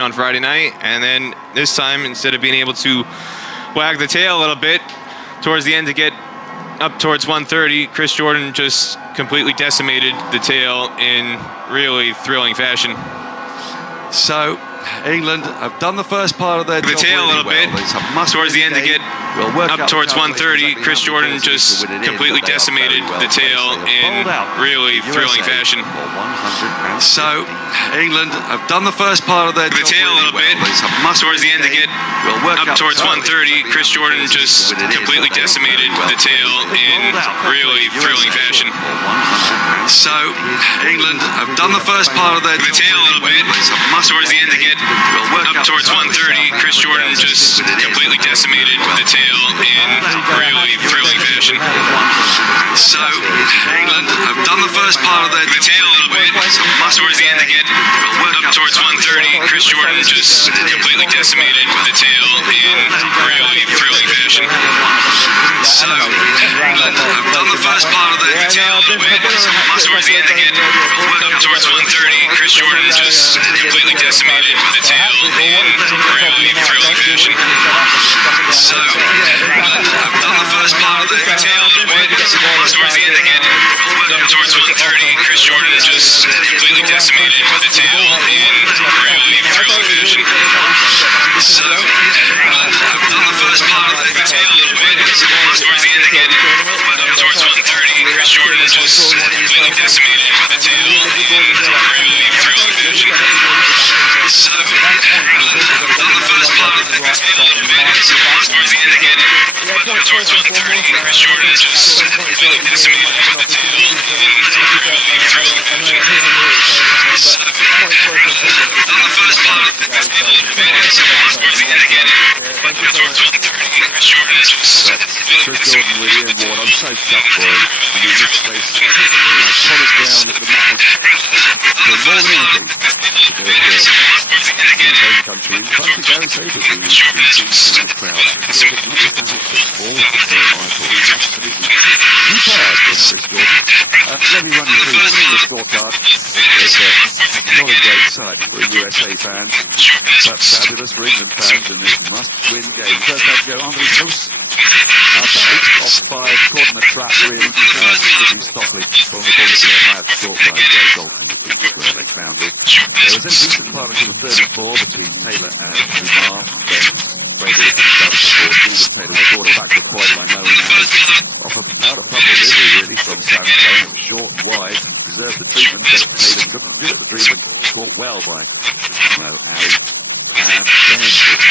on Friday night, and then this time, instead of being able to wag the tail a little bit towards the end to get up towards 130, Chris Jordan just completely decimated the tail in really thrilling fashion. So England have done the first part of their the job tail really a little bit towards the end to get up towards 130. Chris Jordan just completely decimated the tail in really thrilling fashion. So England have done the first part of their the tail a little bit towards the end to get up towards 130. Chris Jordan just completely decimated the tail in really thrilling fashion. So England have done the first part of their the tail a little bit towards the end to get up towards 130. Chris Jordan just completely decimated the tail in really thrilling fashion. So England have done the first part of their the tail a little bit towards the end to get up towards 130. Chris Jordan just completely decimated the tail in really thrilling fashion. So England have done the first part of their tail a little bit towards the end to get up towards 130. Chris Jordan just completely decimated the tail in really thrilling fashion. So England have done the first part of their tail a little bit towards the end to get up towards 130. Chris Jordan just completely decimated the tail in really thrilling fashion. So England have done the first part of their tail a little bit towards the end to get up towards 130. Chris Jordan just completely decimated the tail in really thrilling fashion. So England have done the first part of their tail a little bit towards the end to get up towards 130. Chris Jordan just completely decimated the tail in really thrilling fashion. So England have done the first part of their tail a little bit towards the end again. Up towards 130. Chris Jordan just Chris Jordan with Ian Ward. I'm so chuffed for him. I mean, this place, I promised down at the match for more than anything to go here. In his home country, in front of Gary Sabers, who was in the crowd. It's not just a hit, but all of the Michael. Absolutely superb from Chris Jordan. Let me run you through the scorecard. It's not a great sight for a USA fan, but fabulous for England fans in this must-win game. First time to go Andre Close. After 8 off 5, caught in a trap really. Pretty Stockley from the ball to their high scorecard. Great goal from the British where they found it. There was then decent part until the 34 between Taylor and Kumar. Then Brady started to score. Stephen Taylor scored a backward point by knowing off a out of trouble delivery really from Sam Cohen. Short, wide, deserved the treatment, but Taylor couldn't get the treatment. Caught well by Harry. And then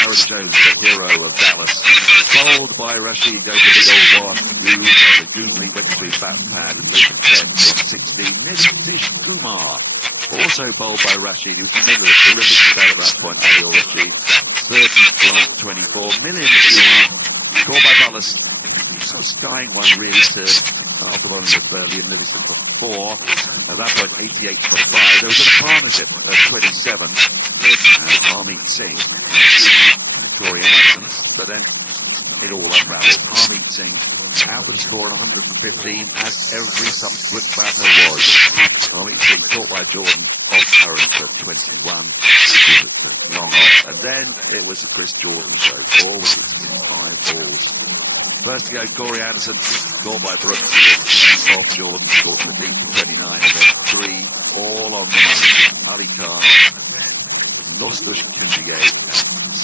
Aaron Jones, the hero of Dallas, bowled by Rashid, goes to big old one, who has a googly victory bat pad and makes 10 from 16. Then Tish Kumar, also bowled by Rashid, who was in the middle of a terrific spell at that point, Adil Rashid, 30 24 million scored by Dallas. So skying one really to after one with Liam Livingston for 4. At that point, 88 for 5. There was a partnership at 27. Harmeet Singh, Corey Anderson, but then it all unravelled. Harmeet Singh out with a score of 115, as every subsequent batter was. Harmeet Singh caught by Jordan off current at 21, long off, and then it was a Chris Jordan show. 4 with 5 balls. First to go, Corey Anderson, caught by Brooks, off Jordan, caught to the deep for 29, and then 3, all on the money. Ali Khan, Nostush Kentigay,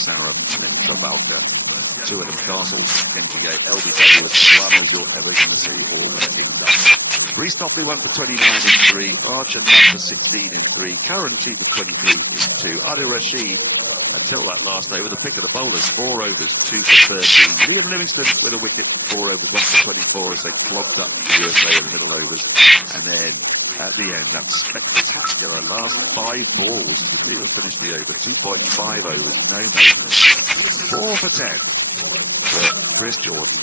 Sarah, and then Trabalka. 2 of them castles, Kentigay, LBW, as one as you're ever going to see, all teamed up. Reece Topley won for 29 in 3, Archer none for 16 in 3, Currency for 23 in 2, Adil Rashid, until that last over the pick of the bowlers, 4 overs, 2 for 13. Liam Livingston with a wicket, 4 overs, 1 for 24 as they clogged up the USA in the middle overs. And then at the end, that spectacular last 5 balls to even finish the over, 2.5 overs, no maintenance. 4 for 10 for Chris Jordan,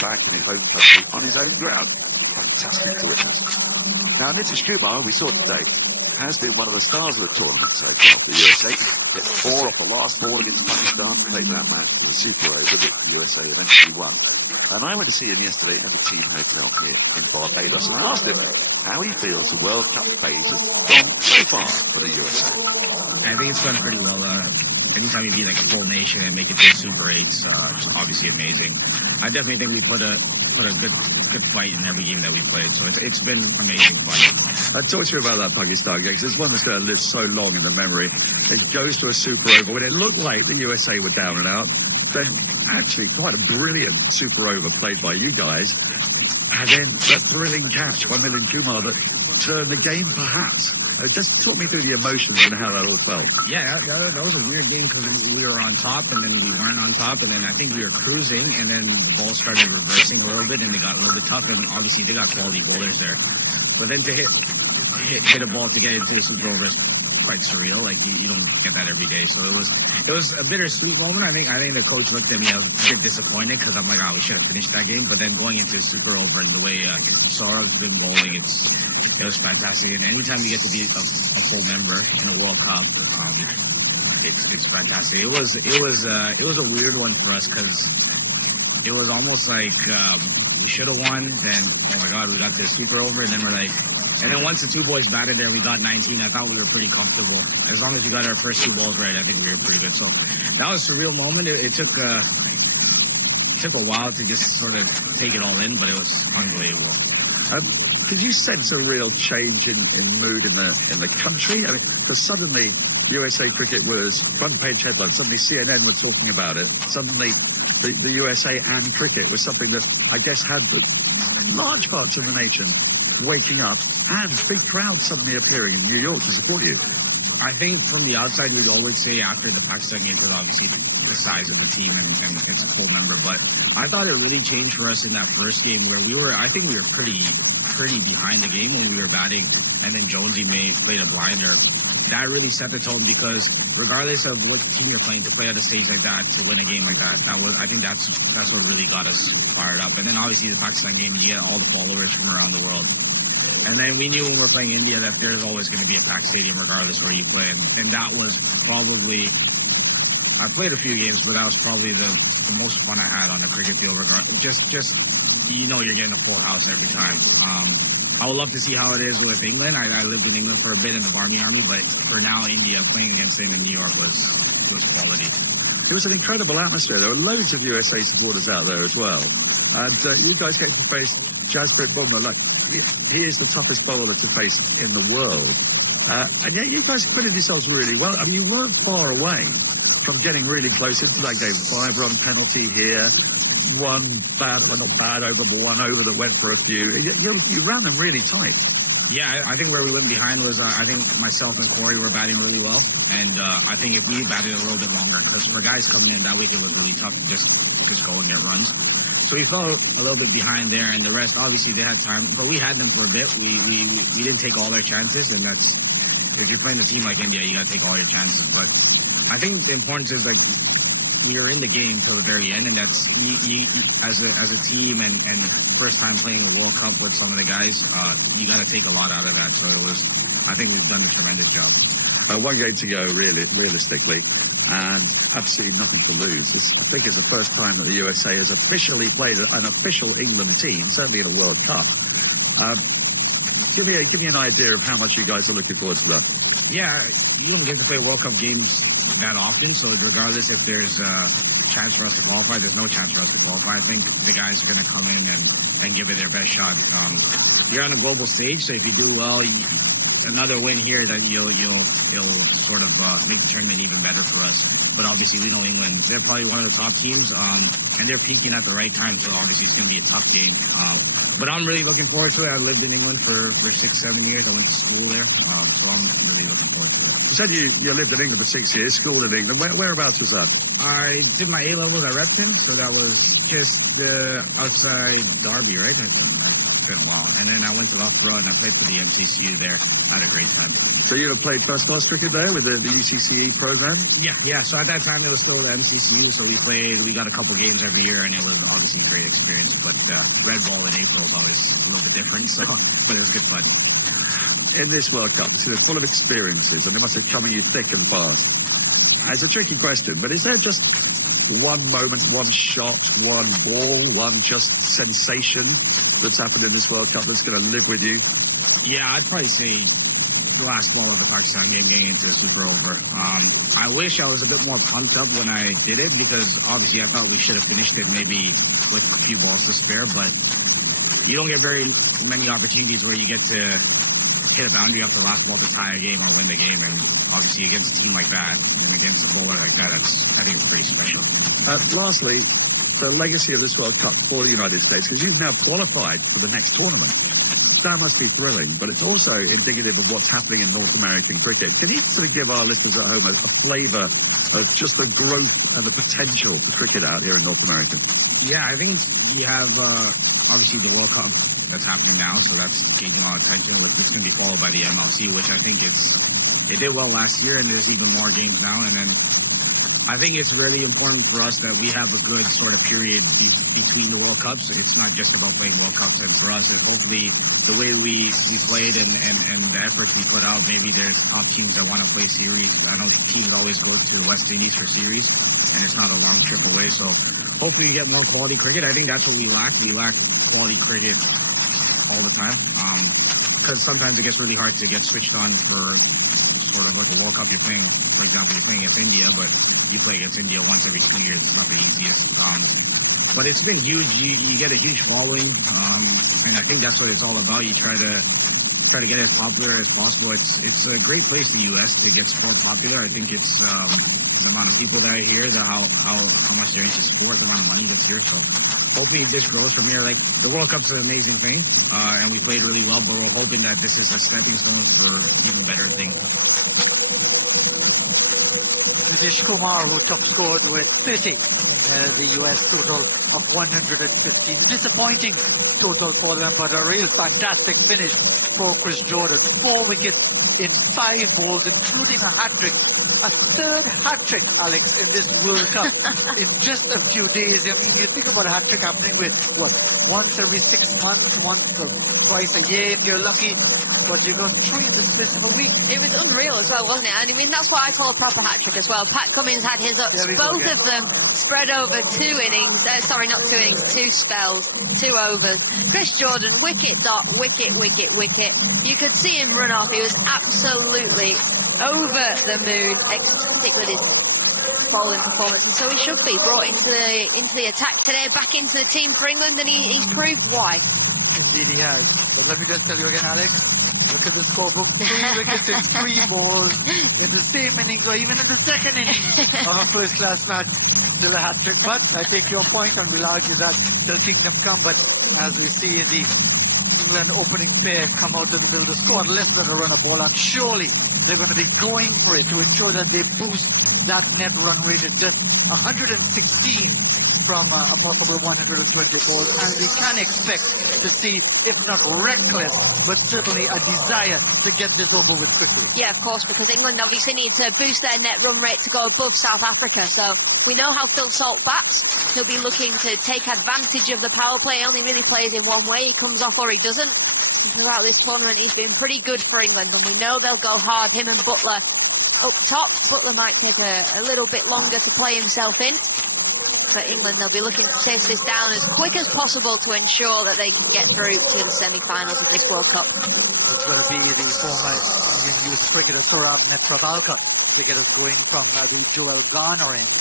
back in his home country on his own ground. Fantastic to witness. Now, Nitish Kumar, we saw today, has been one of the stars of the tournament so far for the USA. Hit 4 off the last ball against Pakistan, played that match to the Super Over that the USA eventually won. And I went to see him yesterday at the team hotel here in Barbados, and I asked him how he feels the World Cup phase has gone so far for the USA. I think it's gone pretty well. Anytime you beat like a full nation and make it to Super 8s, it's obviously amazing. I definitely think we put a good fight in every game that we played, so it's been amazing fun. Talk to me about that Pakistan game, because it's one that's going to live so long in the memory. It goes to a super over when it looked like the USA were down and out. Then actually quite a brilliant super over played by you guys. And then that thrilling catch by Milind Kumar that turned the game perhaps. Just talk me through the emotions and how that all felt. Yeah, that was a weird game because we were on top and then we weren't on top, and then I think we were cruising and then the ball started reversing a little bit and it got a little bit tough, and obviously they got quality bowlers there. But then to hit a ball to get into the super over is quite surreal. Like you don't get that every day. So it was a bittersweet moment. I think the coach looked at me. I was a bit disappointed because I'm like, we should have finished that game. But then going into super over and the way Saurav's been bowling, it was fantastic. And anytime you get to be a full member in a World Cup, it's fantastic. It was a weird one for us because it was almost like we should have won. Then oh my God, we got to the super over, and then we're like, and then once the two boys batted there, we got 19. I thought we were pretty comfortable. As long as we got our first two balls right, I think we were pretty good. So that was a surreal moment. It took a while to just sort of take it all in, but it was unbelievable. Could you sense a real change in mood in the country? I mean, because suddenly USA cricket was front page headline. Suddenly CNN were talking about it. Suddenly the USA and cricket was something that I guess had large parts of the nation waking up and big crowds suddenly appearing in New York to support you. I think from the outside, you'd always say after the Pakistan game, because obviously the size of the team and it's a full member. But I thought it really changed for us in that first game where I think we were pretty behind the game when we were batting, and then Jonesy played a blinder. That really set the tone because regardless of what team you're playing, to play at a stage like that, to win a game like that, I think that's what really got us fired up. And then obviously the Pakistan game, you get all the followers from around the world. And then we knew when we were playing India that there's always going to be a packed stadium regardless where you play. And that was probably, I played a few games, but that was probably the most fun I had on a cricket field. Just you're getting a full house every time. I would love to see how it is with England. I lived in England for a bit in the Army, but for now India, playing against them in New York was quality. It was an incredible atmosphere. There were loads of USA supporters out there as well. And you guys get to face Jasprit Bumrah. Like, he is the toughest bowler to face in the world. And yet you guys acquitted yourselves really well. I mean, you weren't far away from getting really close into that game. 5-run penalty here. One not bad over, but one over that went for a few. You ran them really tight. Yeah, I think where we went behind was I think myself and Corey were batting really well, and I think if we batted a little bit longer, because for guys coming in that week it was really tough to just go and get runs. So we fell a little bit behind there, and the rest obviously they had time, but we had them for a bit. We didn't take all their chances, and that's if you're playing a team like India, you got to take all your chances. But I think the importance is like we were in the game till the very end, and that's you, as a team and first time playing a World Cup with some of the guys, you got to take a lot out of that. So I think we've done a tremendous job. One game to go, realistically, and absolutely nothing to lose. I think it's the first time that the USA has officially played an official England team, certainly in a World Cup. Give me an idea of how much you guys are looking forward to that. Yeah, you don't get to play World Cup games that often, so regardless if there's a chance for us to qualify, there's no chance for us to qualify. I think the guys are going to come in and give it their best shot. You're on a global stage, so if you do well, another win here, that you'll sort of make the tournament even better for us. But obviously, we know England; they're probably one of the top teams, and they're peaking at the right time. So obviously, it's going to be a tough game. But I'm really looking forward to it. I lived in England for 6-7 years. I went to school there, so I'm really looking forward to it. You said you lived in England for 6 years, school in England. Whereabouts was that? I did my A levels at Repton, so that was just outside Derby, right? It's been a while. And then I went to Loughborough and I played for the MCCU there. I had a great time. So you have played first class cricket there with the UCCE program? Yeah. So at that time it was still the MCCU, so we got a couple games every year, and it was obviously a great experience. But red ball in April is always a little bit different, but it was good fun. In this World Cup, it's full of experiences, and they must have come at you thick and fast. It's a tricky question, but is there just one moment, one shot, one ball, one just sensation that's happened in this World Cup that's going to live with you? Yeah, I'd probably say the last ball of the Pakistan game getting into the super over. I wish I was a bit more pumped up when I did it because obviously I thought we should have finished it maybe with a few balls to spare, but you don't get very many opportunities where you get to hit a boundary off the last ball to tie a game or win the game, and obviously against a team like that and against a bowler like that, I think it's pretty special. Lastly, the legacy of this World Cup for the United States, because you've now qualified for the next tournament. That must be thrilling, but it's also indicative of what's happening in North American cricket. Can you sort of give our listeners at home a flavour of just the growth and the potential for cricket out here in North America? Yeah, I think you have obviously the World Cup that's happening now, so that's gaining a lot of attention. It's going to be followed by the MLC, which I think it did well last year, and there's even more games now. And then I think it's really important for us that we have a good sort of period between the World Cups. It's not just about playing World Cups, and for us, it's hopefully the way we played and the efforts we put out. Maybe there's top teams that want to play series. I know teams always go to the West Indies for series, and it's not a long trip away. So hopefully we get more quality cricket. I think that's what we lack. We lack quality cricket all the time. Because sometimes it gets really hard to get switched on for sort of like a World Cup. You're playing, for example, you're playing against India, but you play against India once every 2 years. It's not the easiest. But it's been huge. You get a huge following, and I think that's what it's all about. You try to get it as popular as possible. It's a great place, the U.S., to get sport popular. I think it's the amount of people that are here, how much they're into sport, the amount of money that's here. So hopefully it just grows from here. Like the World Cup's an amazing thing, and we played really well. But we're hoping that this is a stepping stone for even better things. Nitish Kumar, who top scored with 30 in the US total of 115. Disappointing total for them, but a real fantastic finish for Chris Jordan. 4 wickets in 5 balls, including a hat-trick. A third hat-trick, Alex, in this World Cup in just a few days. I mean, you think about a hat-trick happening with, what, once every 6 months, once or twice a year if you're lucky, but you got 3 in the space of a week. It was unreal as well, wasn't it? And I mean, that's what I call a proper hat-trick as well. Pat Cummins had his ups, both of them spread over 2 innings, sorry, not 2 innings, 2 spells, 2 overs. Chris Jordan, wicket dot, wicket, wicket, wicket. You could see him run off. He was absolutely over the moon, ecstatic with his bowling performance, and so he should be brought into the attack today, back into the team for England, and he's proved why. Indeed he has. But let me just tell you again, Alex, look at the scorebook. 3 wickets in 3 balls in the same innings, or even in the second innings of a first-class match. Still a hat-trick, but I take your point, and we'll argue that till kingdom come. But as we see in the England opening pair come out to the builder squad, less than a run a ball, and surely they're going to be going for it to ensure that they boost that net run rate at just 116 from a possible 120 balls, and we can expect to see, if not reckless, but certainly a desire to get this over with quickly. Yeah, of course, because England obviously need to boost their net run rate to go above South Africa. So we know how Phil Salt bats. He'll be looking to take advantage of the power play. He only really plays in one way. He comes off or he doesn't. And throughout this tournament, he's been pretty good for England, and we know they'll go hard. Him and Butler up top. Butler might take a little bit longer to play himself in. For England, they'll be looking to chase this down as quick as possible to ensure that they can get through to the semi-finals of this World Cup. It's going to be the former Indian youth cricketer Saurabh Netravalkar to get us going from the Joel Garner end.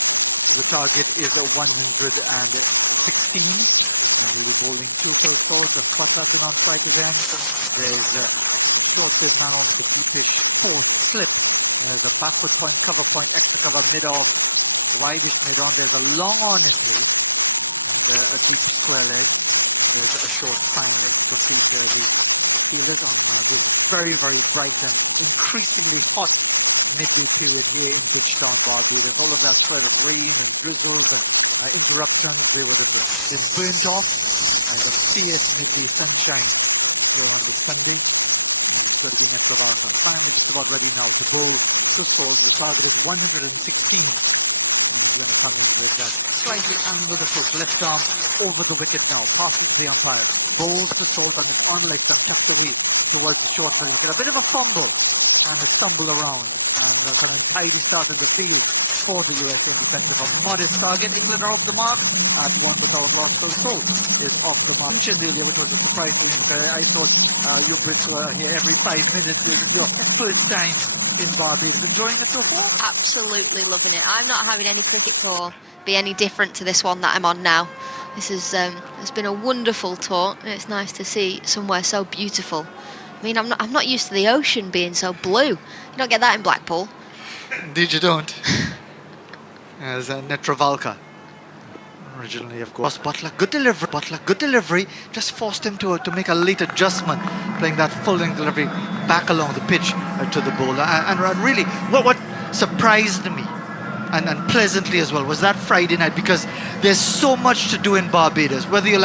The target is a 116, and we'll be bowling 2 first balls. The spot has been on strikers end. There's a short bit now on the deepish 4th slip. There's a backward point, cover point, extra cover mid-off, wideish mid-on. There's a long on into, and a deep square leg. There's a short fine leg to complete the fielders on this very, very bright and increasingly hot midday period here in Bridgetown, Barbados. All of that spread of rain and drizzles and interruptions, they would have been burnt off by the fierce midday sunshine here on the Sunday. It's going to be Netravalkar. Finally just about ready now to bowl Sustal. The target is 116. And he's going to come in with that slightly angled approach, left arm over the wicket now, passes the umpire, bowls the salt on his on leg and tucked away towards the short middle. Get a bit of a fumble and a stumble around. And that's an untidy start in the field for the USA defensive. A modest target. England are off the mark at one without loss. Phil Salt is off the mark. Mentioned earlier, which was a surprise to me. I thought you Brits were here every 5 minutes. This is your first time in Barbados. Enjoying it so far? Absolutely loving it. I'm not having any cricket tour be any different to this one that I'm on now. This is it's been a wonderful tour, and it's nice to see somewhere so beautiful. I mean, I'm not used to the ocean being so blue. You don't get that in Blackpool. Indeed you don't. As Netravalka. Originally, of course, Butler, good delivery, just forced him to make a late adjustment, playing that full-length delivery back along the pitch to the bowler. And really, what surprised me, and pleasantly as well, was that Friday night, because there's so much to do in Barbados, whether you